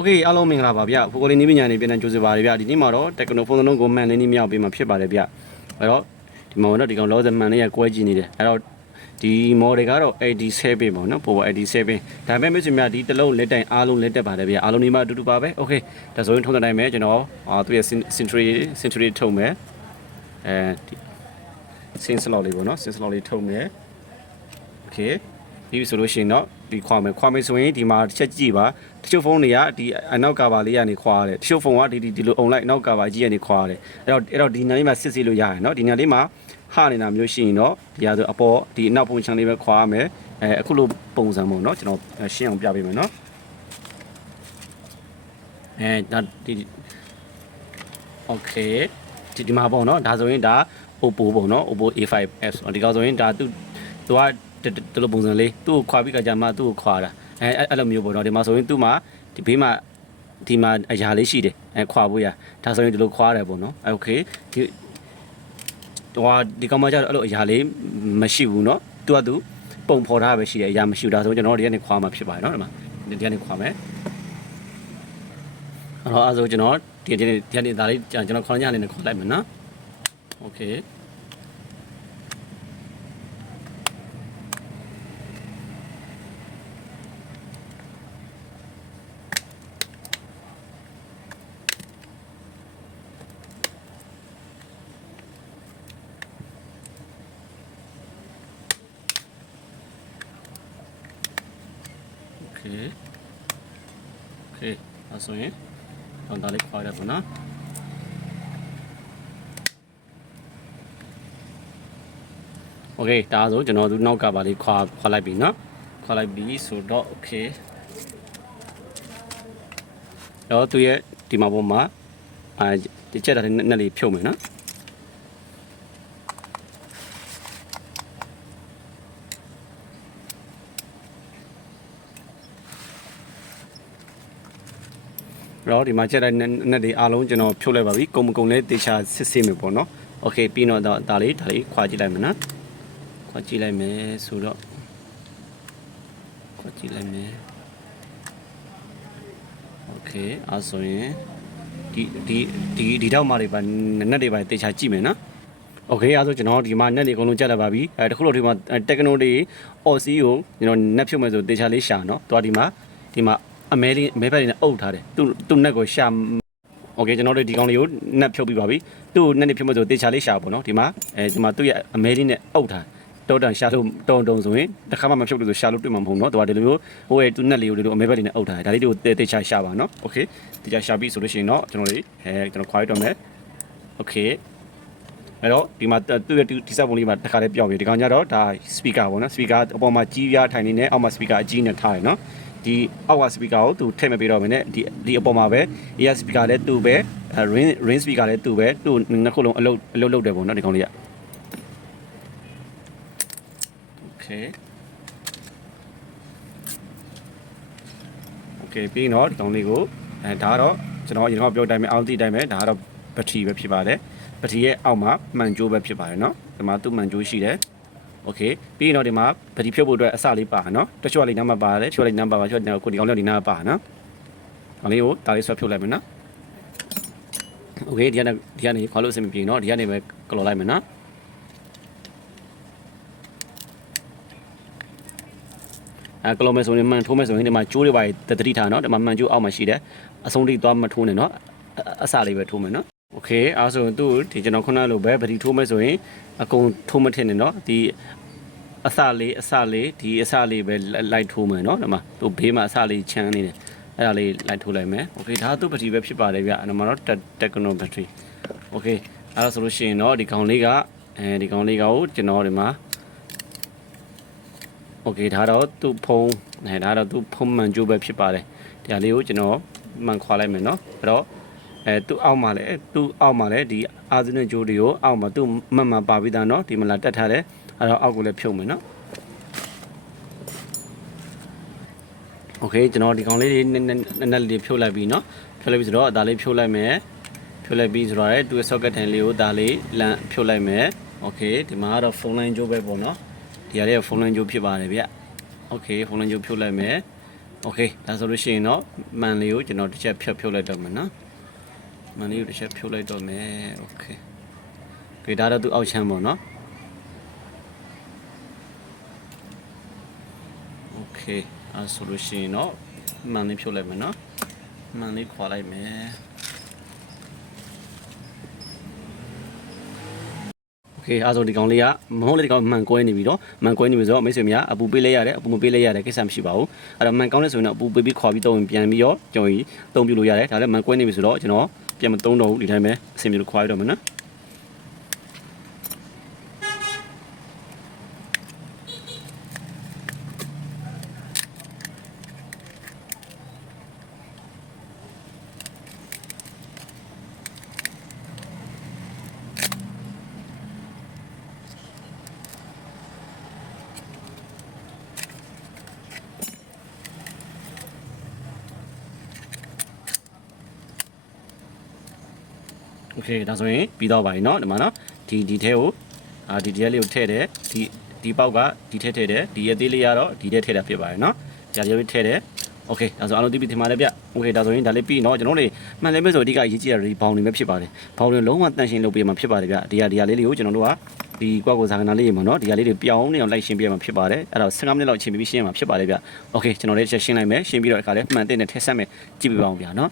โอเคအားလုံးမင်္ဂလာပါဗျဖိုကိုလေးနီးပညာနေပြန်တန်းကြိုးစားပါရဗျဒီနေ့မှာတော့တက္ကနိုဖုန်းသုံးကိုမှန်လေးနီးမြောက်ပေးမှာဖြစ်ပါတယ်ဗျအဲ့တော့ဒီမှာတော့ဒီကောင်လောဆယ်မှန်လေးကကွဲကြည့်နေတယ်အဲ့တော့ဒီ model ကတော့ 87ပေါ့နော်ပို့ပါ87ဒါပေမဲ့မရှိမြဒီတစ်လုံးလက်တိုင်အားလုံးလက်တက်ပါတယ်ဗျအားလုံးဒီမှာအတူတူပါပဲโอเคဒါဆိုရင်ထုံးတဲ့တိုင်းပဲကျွန်တော်အာသူရဲ့ century century ထုံမယ်အဲဒီ sin slot လေးပေါ့နော် sin slot လေးထုံမယ်โอเค ပြီးပြီဆိုလို့ရှိရင်တော့ ဒီခွာမယ်ခွာမယ်ဆိုရင်ဒီမှာတစ်ချက်ကြည့်ပါတချို့ဖုန်းတွေကဒီအနောက်ကဘာလေးကနေခွာရတယ်တချို့ဖုန်းကဒီဒီဒီလိုအွန်လိုင်းအနောက်ကဘာကြီးကနေခွာရတယ်အဲ့တော့အဲ့တော့ဒီညာလေးမှာစစ်စစ်လို့ရရနော်ဒီညာလေးမှာဟနေတာမျိုးရှိရင်တော့ဒီဟာဆိုအပေါ်ဒီအနောက်ဖုန်း channel လေးပဲခွာရမယ်အဲအခုလိုပုံစံပေါ့နော်ကျွန်တော်ရှင်းအောင်ပြပေးမယ်နော်အဲဒါဒီ okay ဒီဒီမှာပေါ့နော်ဒါဆိုရင်ဒါ Oppo ပေါ့နော် Oppo A5s ဒီကောင်ဆိုရင်ဒါသူသူက တလိုပုံစံလေးသူ့ကိုခွာပြီးကကြမှာသူ့ကိုခွာတာအဲအဲ့လိုမျိုးပေါ့နော်ဒီမှာဆိုရင်သူ့မှာဒီဘေးမှာဒီမှာအရာလေးရှိတယ်အဲခွာဖို့ရဒါဆိုရင်ဒီလိုခွာတယ်ပေါ့နော်အဲโอเคဒီဟိုဒီကောင်မကျတော့အဲ့လိုအရာလေးမရှိဘူးနော်သူကသူပုံဖော်ထားပဲရှိတယ်အရာမရှိဘူးဒါဆိုကျွန်တော်ဒီကနေခွာမှာဖြစ်ပါတယ်နော်ဒီမှာဒီကနေခွာမယ်အဲ့တော့အဲဆိုကျွန်တော်ဒီဒီဒီကနေဒါလေးကျွန်တော်ခေါင်းညလေးနဲ့ခေါ်လိုက်မယ်နော်โอเค โอเคโอเคအဲဆိုရင်တော့ဒါလေးခွာရပါနော်โอเคဒါဆိုကျွန်တော်တို့နောက်ကပါလေးခွာခွာလိုက်ပြီနော်ခွာလိုက်ပြီဆိုတော့โอเคတော့သူရဲ့ဒီမှာပေါ်မှာအဲဒီချက်တာနဲ့လေးဖြုတ်မယ်နော် တော့ဒီမှာချက်တဲ့နဲ့တွေအားလုံးကျွန်တော်ဖြုတ်လိုက်ပါပြီကုံမကုံလေးတေချာစစ်ဆေးမယ်ပေါ့နော်โอเคပြီးတော့ဒါလေးဒါလေးခွာကြည့်လိုက်မယ်နော်ခွာကြည့်လိုက်မယ်ဆိုတော့ခွာကြည့်လိုက်မယ်โอเคအားဆိုရင်ဒီဒီဒီဒီတော့မှတွေပါနက်တွေပါတေချာကြည့်မယ်နော်โอเคအားဆိုကျွန်တော်ဒီမှာ net တွေအကုန်လုံးကြက်လာပါပြီအဲတခုလို့ဒီမှာ techno တွေ OC ကိုကျွန်တော် net ဖြုတ်မယ်ဆိုတေချာလေးရှာနော်တွားဒီမှာဒီမှာ အမဲလေးမဲဖက်လေးနဲ့အုပ်ထားတယ်သူသူ net ကိုရှာโอเคကျွန်တော်တို့ဒီကောင်လေးကို net ဖြုတ်ပြီးပါပြီသူ့ net နေဖြုတ်မယ်ဆိုတေချာလေးရှာပေါ့နော်ဒီမှာအဲဒီမှာသူ့ရဲ့အမဲလေးနဲ့အုပ်ထားတော်တန်ရှာလို့တုံတုံဆိုရင်တစ်ခါမှမဖြုတ်လို့ဆိုရှာလို့တွေ့မှာမဟုတ်နော်သူကဒီလိုမျိုးဟိုရဲ့သူ့ net လေးကိုဒီလိုအမဲဖက်လေးနဲ့အုပ်ထားတယ်ဒါလေးတွေကိုတေချာရှာပါနော်โอเคတေချာရှာပြီးဆိုလို့ရှိရင်တော့ကျွန်တော်တို့အဲကျွန်တော်ခွာရတော့မယ်โอเคအဲ့တော့ဒီမှာသူ့ရဲ့ဒီစက်ပုံလေးမှာတစ်ခါလေးပြောင်းပြီဒီကောင်ကြတော့ဒါ speaker ပေါ့နော် speaker အပေါ်မှာကြီးပြားထိုင်နေနေအောက်မှာ speaker အကြီးနဲ့ထားတယ်နော် ဒီအောက်က speaker ကိုသူထည့်မပေးတော့ဘဲနဲ့ဒီဒီအပေါ်မှာပဲ ear speaker လည်းသူ့ပဲ ring ring speaker လည်းသူ့ပဲသူ့နှစ်ခုလုံးအလုပ်အလုပ်လုပ်တယ်ပေါ့နော်ဒီကောင်လေးက okay okay ပြီးတော့ဒီကောင်လေးကိုအဲဒါကတော့ကျွန်တော်အရင်ကပြောတိုင်းပဲအောက်တိတိုင်းပဲဒါကတော့ဘက်ထရီပဲဖြစ်ပါတယ်ဘက်ထရီရဲ့အောက်မှာမှန်ကြိုးပဲဖြစ်ပါတယ်เนาะဒီမှာသူ့မှန်ကြိုးရှိတယ် โอเคပြီးရင်တော့ဒီမှာဘက်ထရီဖြုတ်ဖို့အတွက်အစလေးပါเนาะတချို့ကလေးနံပါတ်ပါတယ်တချို့ကလေးနံပါတ်ပါတချို့ကကိုဒီကောင်လေးဒီနာပါเนาะဒါလေးကိုဒါလေးဆွဲဖြုတ်လိုက်မယ်เนาะโอเคဒီကနေဒီကနေခွာလို့အဆင်မပြေเนาะဒီကနေပဲကလော်လိုက်မယ်เนาะအဲကလော်မယ်ဆိုရင်မှန်ထိုးမယ်ဆိုရင်ဒီမှာကျိုးတွေပါတတိထားเนาะဒီမှာမှန်ကျိုးအောက်မှာရှိတယ်အဆုံးထိသွားမထိုးနဲ့เนาะအစလေးပဲထိုးမယ်เนาะ โอเคအဲဆိုရင်သူ့ဒီကျွန်တော်ခုနလိုပဲဗတိထိုးမယ်ဆိုရင်အကုန်ထိုးမထင်နဲ့เนาะဒီအစလေးအစလေးဒီအစလေးပဲလိုက်ထိုးမယ်เนาะဒီမှာသူ့ဘေးမှာအစလေးချမ်းနေတယ်အဲ့ဒါလေးလိုက်ထိုးလိုက်မယ်โอเคဒါသူ့ဗတိပဲဖြစ်ပါတယ်ဗျအဲ့မှာတော့တက်နိုဘက်ထရီโอเคအဲ့ဒါဆိုလို့ရှိရင်တော့ဒီကောင်လေးကအဲဒီကောင်လေးကကိုကျွန်တော်ဒီမှာโอเคဒါတော့သူ့ဖုန်းအဲဒါတော့သူ့ဖုန်းမှန်ကြိုးပဲဖြစ်ပါတယ်ဒီဟာလေးကိုကျွန်တော်မှန်ခွာလိုက်မယ်เนาะအဲ့တော့ အဲသူ့အောက်မှာလည်းသူ့အောက်မှာလည်းဒီအာဇင်းနဲ့ဂျိုးတွေကိုအောက်မှာသူ့မှတ်မှန်ပါပြီးသားเนาะဒီမှာလာတက်ထားတယ်အဲ့တော့အောက်ကိုလည်းဖြုတ်မယ်เนาะโอเคကျွန်တော်ဒီကောင်လေးတွေနည်းနည်းနည်းနည်းလေးဖြုတ်လိုက်ပြီเนาะဖြုတ်လိုက်ပြီဆိုတော့ဒါလေးဖြုတ်လိုက်မယ်ဖြုတ်လိုက်ပြီဆိုတော့သူ့ socket ထိုင်လေးကိုဒါလေးလမ်းဖြုတ်လိုက်မယ်โอเคဒီမှာကတော့ဖုန်းလိုင်းဂျိုးပဲပေါ့เนาะဒီဟာလေးကဖုန်းလိုင်းဂျိုးဖြစ်ပါတယ်ဗျโอเคဖုန်းလိုင်းဂျိုးဖြုတ်လိုက်မယ် โอเคဒါဆိုလို့ရှိရင်တော့မှန်လေးကိုကျွန်တော်တစ်ချက်ဖြုတ်ဖြုတ်လိုက်တော့မယ်နော် မှန်လေးကိုတစ်ချက်ဖြုတ်လိုက်တော့မယ်โอเคโอเคဒါတော့သူအောက်ချမ်းပေါ့နော်โอเคအဲဆိုလို့ရှိရင်တော့မှန်လေးဖြုတ်လိုက်မယ်နော်မှန်လေးခွာလိုက်မယ် โอเคအားဆိုဒီကောင်လေးကမဟုတ်လေဒီကောင်မှန်ကွဲနေပြီတော့မှန်ကွဲနေပြီဆိုတော့မိတ်ဆွေများအပူပေးလိုက်ရတယ်အပူမပေးလိုက်ရတဲ့ကိစ္စမရှိပါဘူးအဲ့တော့မှန်ကောင်းတဲ့ဆိုရင်တော့အပူပေးပြီးခွာပြီးတော့ပြန်ပြီးတော့ကျွန်တော်ကြီးတုံးပြလို့ရတယ်ဒါလည်းမှန်ကွဲနေပြီဆိုတော့ကျွန်တော် ပြန်မတုံးတော့ဘူးဒီတိုင်းပဲအဆင်ပြေလို့ခွာရတော့မယ်နော် โอเคဒါဆိုရင်ပြီးတော့ပါပြီเนาะဒီမှာเนาะဒီဒီထဲကိုအာဒီဒီထဲလေးကိုထည့်တယ်ဒီဒီပေါက်ကဒီထဲထည့်တယ်ဒီရဲ့သေးလေးကတော့ဒီထဲထည့်တာဖြစ်ပါတယ်เนาะကြာကြာလေးထည့်တယ်โอเคဒါဆိုအားလုံးသိပြီဒီမှာလည်းဗျโอเคဒါဆိုရင်ဒါလေးပြီးเนาะကျွန်တော်တို့မှန်လဲမဲ့ဆိုအဓိကအရေးကြီးတာဒီဘောင်တွေပဲဖြစ်ပါတယ်ဘောင်တွေလုံးဝတန့်ရှင်းလုပ်ပေးမှာဖြစ်ပါတယ်ဗျဒီဟာဒီဟာလေးတွေကိုကျွန်တော်တို့ကဒီကွက်ကိုဇာကနာလေးတွေမှာเนาะဒီဟာလေးတွေပြောင်းနေအောင်လိုက်ရှင်းပြရမှာဖြစ်ပါတယ်အဲ့တော့15မိနစ်လောက်ချိန်ပြီးရှင်းရမှာဖြစ်ပါတယ်ဗျโอเคကျွန်တော်လေးတစ်ချက်ရှင်းလိုက်မယ်ရှင်းပြီးတော့အခါလေးမှန်တဲ့နဲ့ထည့်ဆက်မယ်ကြည့်ပြပါအောင်ဗျာเนาะ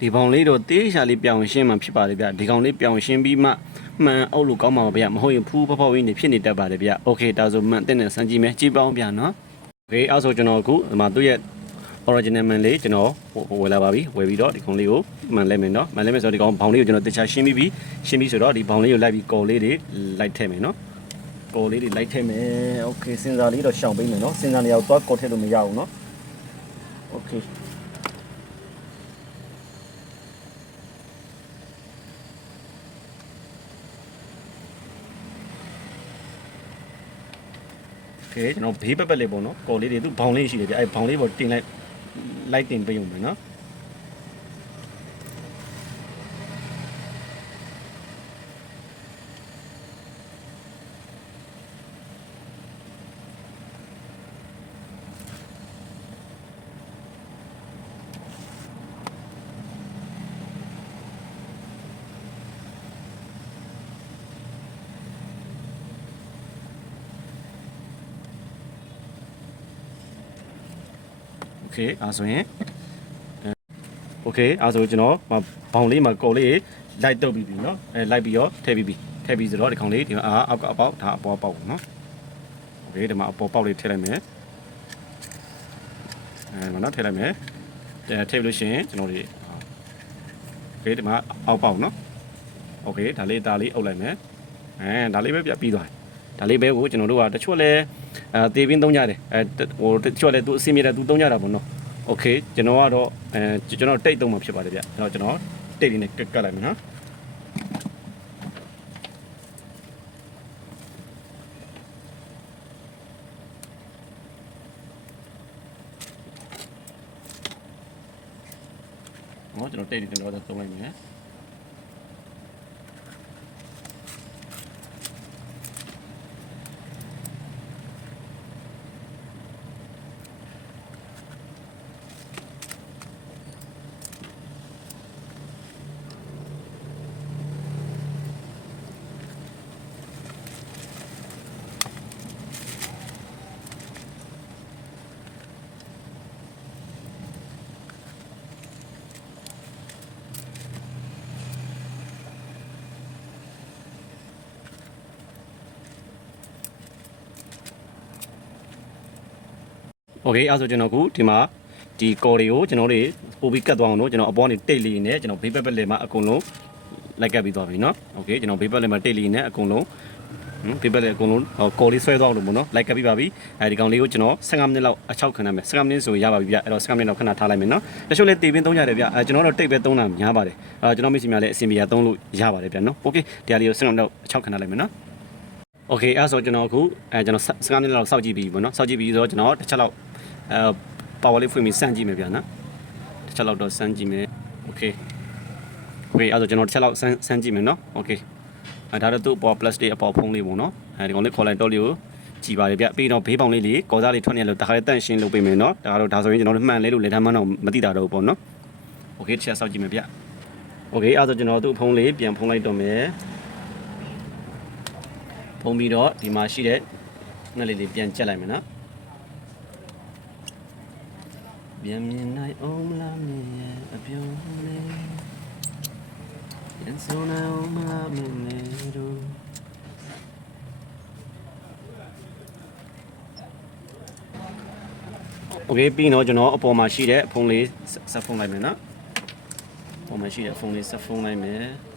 ဒီဘောင်လေးတော့တေးရှာလေးပြောင်းရှင်းမှဖြစ်ပါတယ်ဗျဒီကောင်လေးပြောင်းရှင်းပြီးမှမှန်အုပ်လို့ကောင်းမှာပါဗျမဟုတ်ရင်ဖူးဖောက်ဖောက်ရင်းနေဖြစ်နေတတ်ပါတယ်ဗျโอเคဒါဆိုမှန်တဲ့နဲ့စမ်းကြည့်မယ်ကြည့်ပါအောင်ဗျနော်โอเคအဲ့ဆိုကျွန်တော်အခုဒီမှာသူ့ရဲ့ original man လေးကျွန်တော်ဝယ်လာပါပြီဝယ်ပြီးတော့ဒီကောင်လေးကိုမှန်လဲမယ်နော်မှန်လဲမယ်ဆိုတော့ဒီကောင်ဘောင်လေးကိုကျွန်တော်တခြားရှင်းပြီးပြီရှင်းပြီးဆိုတော့ဒီဘောင်လေးကိုလိုက်ပြီးကော်လေးတွေလိုက်ထည့်မယ်နော်ကော်လေးတွေလိုက်ထည့်မယ်โอเคစင်စာလေးတော့ရှောင်ပေးမယ်နော်စင်စာလေးရောက်သွားကော်ထည့်လို့မရဘူးနော်โอเค ကဲကျွန်တော်ဘေးပက်ပက်လေးပေါ့နော်ကော်လေးတွေသူ့ဘောင်လေးရှိတယ်ဗျအဲဘောင်လေးပေါ်တင်လိုက်လိုက်တင်ပေးုံပဲနော် โอเคအဲဆိုရင်โอเคအဲဆိုကျွန်တော်ဘောင်လေးမှာကော်လေးလိုက်တုပ်ပြီးပြီနော်အဲလိုက်ပြီးတော့ထည့်ပြီးပြီထည့်ပြီးဆိုတော့ဒီခေါင်လေးဒီမှာအာအောက်ကအပေါက်ဒါအပေါ်ပေါက်ပေါ့နော်โอเคဒီမှာအပေါ်ပေါက်လေးထည့်လိုက်မယ်အဲမနော်ထည့်လိုက်မယ်အဲထည့်လို့ရှိရင်ကျွန်တော်ဒီโอเคဒီမှာအောက်ပေါက်နော်โอเคဒါလေးဒါလေးအုပ်လိုက်မယ်အဲဒါလေးပဲပြပြီးသွားတယ် ဒါလေးပဲကိုကျွန်တော်တို့ကတချို့လဲအဲတေးပင်းသုံးကြတယ်အဲဟိုတချို့လဲသူအစင်မြဲတယ်သူသုံးကြတာပေါ့နော်โอเคကျွန်တော်ကတော့အဲကျွန်တော်တိတ်သုံးမှာဖြစ်ပါတယ်ဗျကျွန်တော်ကျွန်တော်တိတ်လေးနဲ့ကတ်ကတ်လိုက်မယ်နော် เนาะကျွန်တော်တိတ်နေကျွန်တော်သုံးလိုက်မယ် โอเคအဲ့ဆိုကျွန်တော်ခုဒီမှာဒီကော်တွေကိုကျွန်တော်တို့ပို့ပြီးကတ်သွားအောင်လို့ကျွန်တော်အပေါ်နေတိတ်လေးနဲ့ကျွန်တော်ဘေးပက်ပက်လေးမှာအကုန်လုံးလိုက်ကပ်ပြီးသွားပြီเนาะโอเคကျွန်တော်ဘေးပက်လေးမှာတိတ်လေးနဲ့အကုန်လုံး နော်ဒီဘက်လည်းအကုန်လုံးကော်လေးဆွဲသွားလို့ပေါ့နော်လိုက်ကပ်ပြီးပါပြီအဲဒီကောင်လေးကိုကျွန်တော်15မိနစ်လောက်အချောက်ခံရမယ်15မိနစ်ဆိုရပါပြီဗျအဲ့တော့15မိနစ်လောက်ခဏထားလိုက်မယ်နော်တချို့လည်းတေပင်းသုံးကြတယ်ဗျအဲကျွန်တော်တို့တိတ်ပဲသုံးတာများပါတယ်အဲကျွန်တော်မိတ်ဆွေများလည်းအဆင်ပြေရသုံးလို့ရပါတယ်ဗျနော်โอเคဒီဟာလေးကို15မိနစ်လောက်အချောက်ခံထားလိုက်မယ်နော်โอเคအဲ့ဆိုကျွန်တော်အခုအဲကျွန်တော်15မိနစ်လောက်စောင့်ကြည့်ပြီးပေါ့နော်စောင့်ကြည့်ပြီးဆိုတော့ကျွန်တော်တစ်ချက်လောက် အဲပါဝါလေးဖွင့်ပြီးစမ်းကြည့်မယ်ဗျနော်တစ်ချက်လောက်တော့စမ်းကြည့်မယ်โอเคโอเคအဲ့ဆိုကျွန်တော်တစ်ချက်လောက်စမ်းစမ်းကြည့်မယ်နော်โอเค အဲဒါတော့သူ့အပေါ် plus လေးအပေါ်ဖုံးလေးပေါ့နော်အဲဒီကောင်လေးခေါ်လိုက်တော့လေးကိုကြည်ပါတယ်ဗျပြီးတော့ဘေးပေါင်လေးလေးကောစားလေးထွက်နေလို့တခါလေးတန့်ရှင်းလုပ်ပေးမယ်နော်ဒါတော့ဒါဆိုရင်ကျွန်တော်တို့မှန်လေးလို့လက်ထမ်းမန်းတော့မသိတာတော့ဘူးပေါ့နော်โอเคတစ်ချက်စောက်ကြည့်မယ်ဗျโอเคအဲ့ဒါဆိုကျွန်တော်သူ့ဖုံးလေးပြန်ဖုံးလိုက်တော့မယ်ဖုံးပြီးတော့ဒီမှာရှိတဲ့နှက်လေးလေးပြန်ကြက်လိုက်မယ်နော် ပြန်မြင်နိုင်အောင်မလားမင်းရဲ့အပြုံးလေး Pienso en un marinero. Okay ပြီးတော့ကျွန်တော်အပေါ်မှာရှိတဲ့ဖုန်းလေးဆက်ဖုန်းလိုက်မယ်နော်။အပေါ်မှာရှိတဲ့ဖုန်းလေးဆက်ဖုန်းလိုက်မယ်။